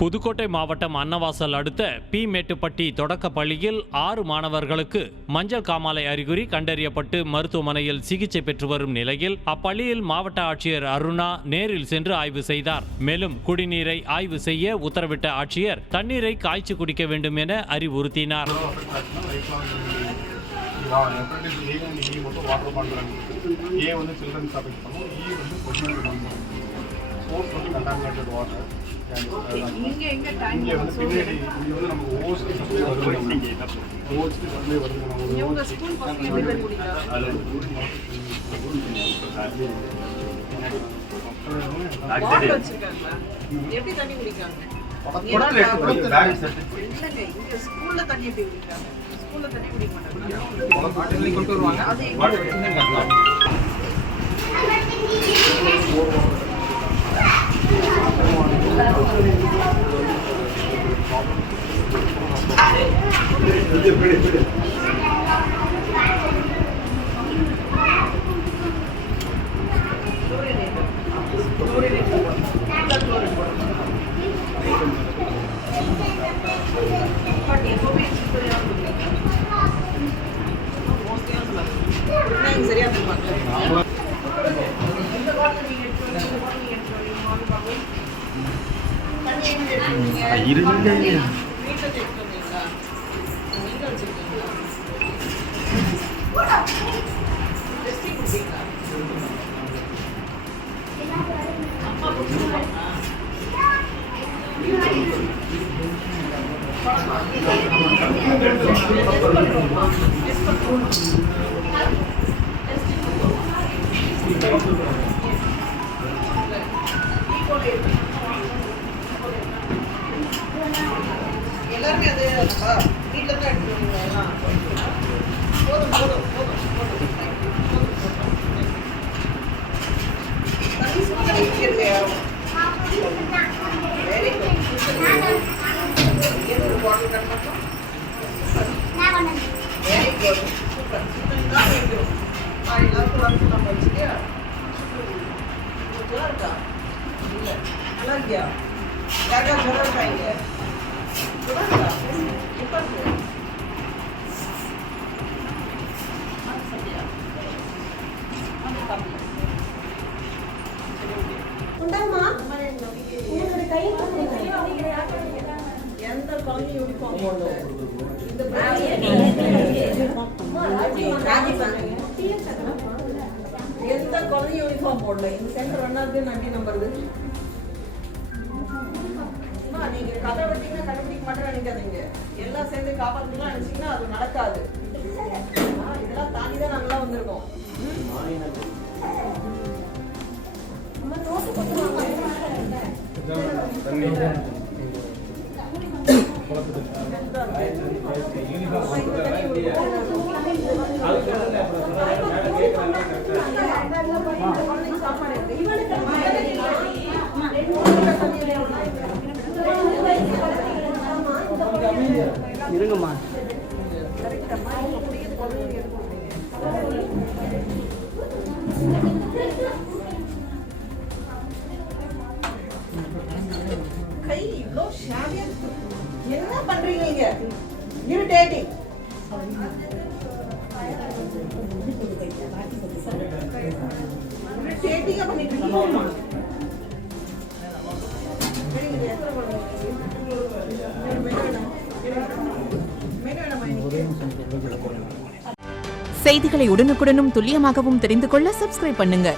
புதுக்கோட்டை மாவட்டம் அன்னவாசல் அடுத்த பி மேட்டுப்பட்டி தொடக்க பள்ளியில் 6 மாணவர்களுக்கு மஞ்சள் காமாலை அறிகுறி கண்டறியப்பட்டு மருத்துவமனையில் சிகிச்சை பெற்று வரும் நிலையில் அப்பள்ளியில் மாவட்ட ஆட்சியர் அருணா நேரில் சென்று ஆய்வு செய்தார். மேலும் குடிநீரை ஆய்வு செய்ய உத்தரவிட்ட ஆட்சியர் தண்ணீரை காய்ச்சி குடிக்க வேண்டும் என அறிவுறுத்தினார். செய்திகளை உடனுக்குடனும் துல்லியமாகவும் தெரிந்து கொள்ள சப்ஸ்கிரைப் பண்ணுங்க.